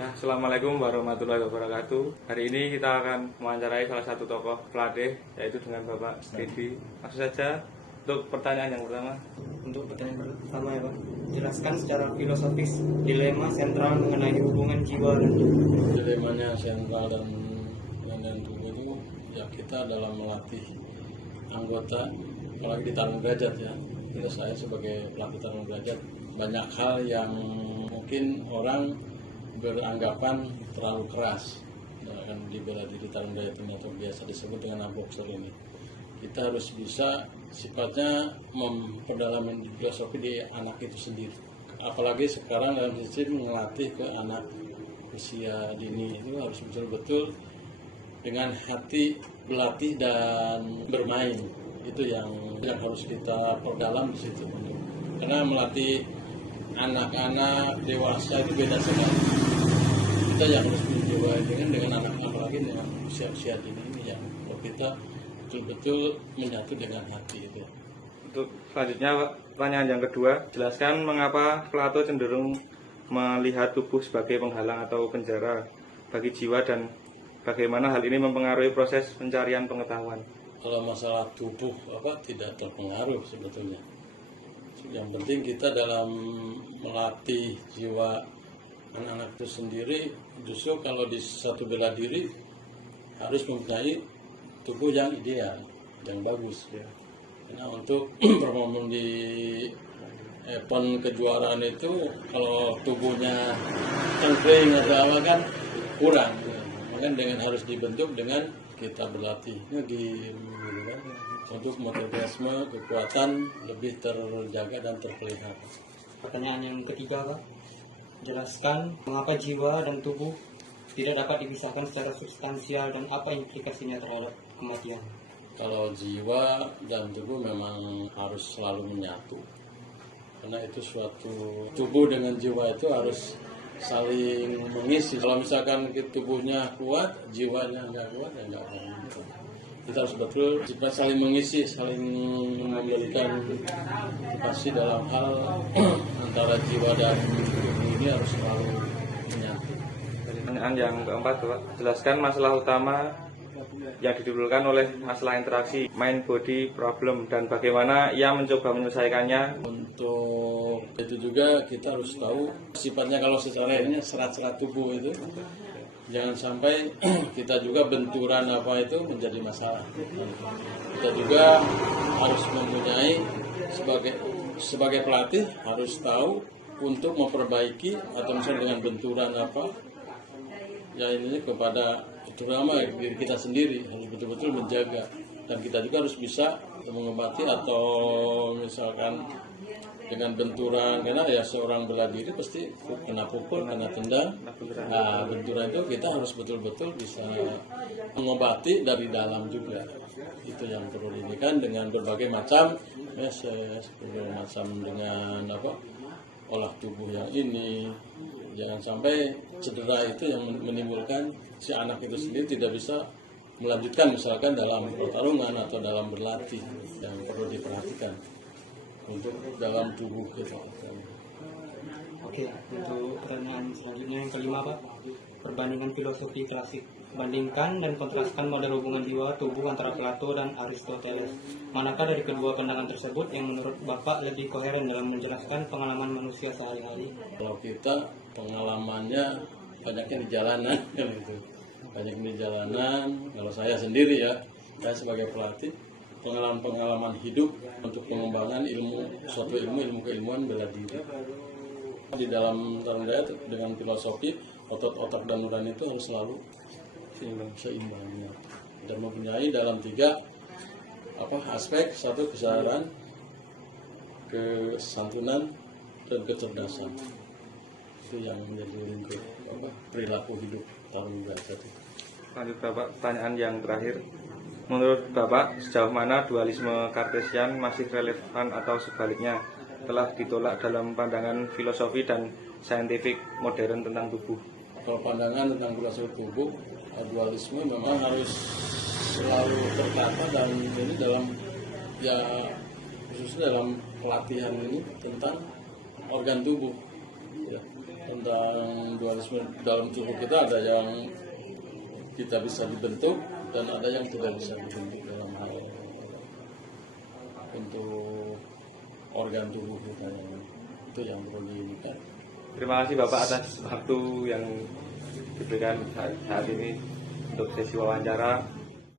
Ya, Assalamualaikum warahmatullahi wabarakatuh. Hari ini kita akan mewawancarai salah satu tokoh pelatih, yaitu dengan Bapak Stedi. Langsung saja untuk pertanyaan yang pertama. Untuk pertanyaan pertama ya Pak, jelaskan secara filosofis dilema sentral mengenai hubungan jiwa dan tubuh. Dilemanya sentral dan tubuh itu ya kita dalam melatih anggota, apalagi di tarung derajat ya. Saya sebagai pelatih tarung derajat banyak hal yang mungkin orang beranggapan terlalu keras akan dibela diri tarung derajat ini atau biasa disebut dengan boxer ini. Kita harus bisa sifatnya memperdalam filosofi di anak itu sendiri. Apalagi sekarang dalam sistem melatih ke anak usia dini itu harus betul-betul dengan hati berlatih dan bermain. Itu yang harus kita perdalam di situ. Karena melatih anak-anak dewasa itu beda sekali. Kita yang harus menjiwai dengan anak, apalagi dengan usia-usia dini ini yang kita betul-betul menyatu dengan hati itu. Untuk selanjutnya, Pak, pertanyaan yang kedua, jelaskan mengapa Plato cenderung melihat tubuh sebagai penghalang atau penjara bagi jiwa dan bagaimana hal ini mempengaruhi proses pencarian pengetahuan. Kalau masalah tubuh tidak terpengaruh sebetulnya. Yang penting kita dalam melatih jiwa anak-anak itu sendiri, justru kalau di satu bela diri harus mempunyai tubuh yang ideal, yang bagus ya. Karena untuk performa di event kejuaraan itu kalau tubuhnya cengkring atau apa kan kurang, maka dengan harus dibentuk dengan kita berlatih game gitu kan, untuk metabolisme kekuatan lebih terjaga dan terpelihara. Pertanyaan yang ketiga Pak, jelaskan mengapa jiwa dan tubuh tidak dapat dipisahkan secara substansial dan apa implikasinya terhadap kematian. Kalau jiwa dan tubuh memang harus selalu menyatu, karena itu suatu tubuh dengan jiwa itu harus saling mengisi. Kalau misalkan tubuhnya kuat, jiwanya nggak kuat, ya nggak akan. Kita harus betul saling mengisi, saling memberikan motivasi dalam hal antara jiwa dan tubuh ini harus selalu menyatu. Pertanyaan yang keempat, Pak, jelaskan masalah utama yang ditimbulkan oleh masalah interaksi mind body problem dan bagaimana ia mencoba menyelesaikannya. Untuk itu juga kita harus tahu sifatnya kalau secara ini serat-serat tubuh itu jangan sampai kita juga benturan apa itu menjadi masalah. Kita juga harus mempunyai sebagai pelatih harus tahu untuk memperbaiki atau misalnya dengan benturan apa ya ini kepada terutama diri kita sendiri harus betul-betul menjaga, dan kita juga harus bisa mengobati atau misalkan dengan benturan, karena ya seorang bela diri pasti kena pukul, kena tendang. Nah, benturan itu kita harus betul-betul bisa mengobati dari dalam juga. Itu yang perlu diinginkan dengan berbagai macam berbagai macam dengan olah tubuh yang ini. Jangan sampai cedera itu yang menimbulkan si anak itu sendiri tidak bisa melanjutkan misalkan dalam pertarungan atau dalam berlatih, yang perlu diperhatikan untuk dalam tubuh kita. Oke, untuk pertanyaan selanjutnya yang kelima Pak, perbandingan filosofi klasik. Bandingkan dan kontraskan model hubungan jiwa tubuh antara Plato dan Aristoteles. Manakah dari kedua pandangan tersebut yang menurut Bapak lebih koheren dalam menjelaskan pengalaman manusia sehari-hari? Kalau kita pengalamannya banyaknya di jalanan kan gitu. Banyak di jalanan. Kalau saya sendiri ya, saya sebagai pelatih pengalaman hidup untuk pengembangan suatu ilmu keilmuan bela diri. Di dalam tarung derajat dengan filosofi otot-otak dan nurani itu harus selalu seimbangnya dan mempunyai dalam tiga aspek: satu kesadaran, kesantunan, dan kecerdasan. Itu yang menjadi lingkup perilaku hidup tarung derajat. Lanjut Bapak, pertanyaan yang terakhir. Menurut Bapak, sejauh mana dualisme Kartesian masih relevan atau sebaliknya telah ditolak dalam pandangan filosofi dan saintifik modern tentang tubuh? Kalau pandangan tentang filosofi tubuh, dualisme memang harus selalu tertata, dan ini dalam khususnya dalam pelatihan ini tentang organ tubuh ya. Dan tentang dualisme dalam tubuh kita, ada yang kita bisa dibentuk dan ada yang tidak bisa dibentuk dalam hal untuk organ tubuh kita, itu yang perlu diingat. Terima kasih Bapak atas waktu yang diberikan saat ini untuk sesi wawancara.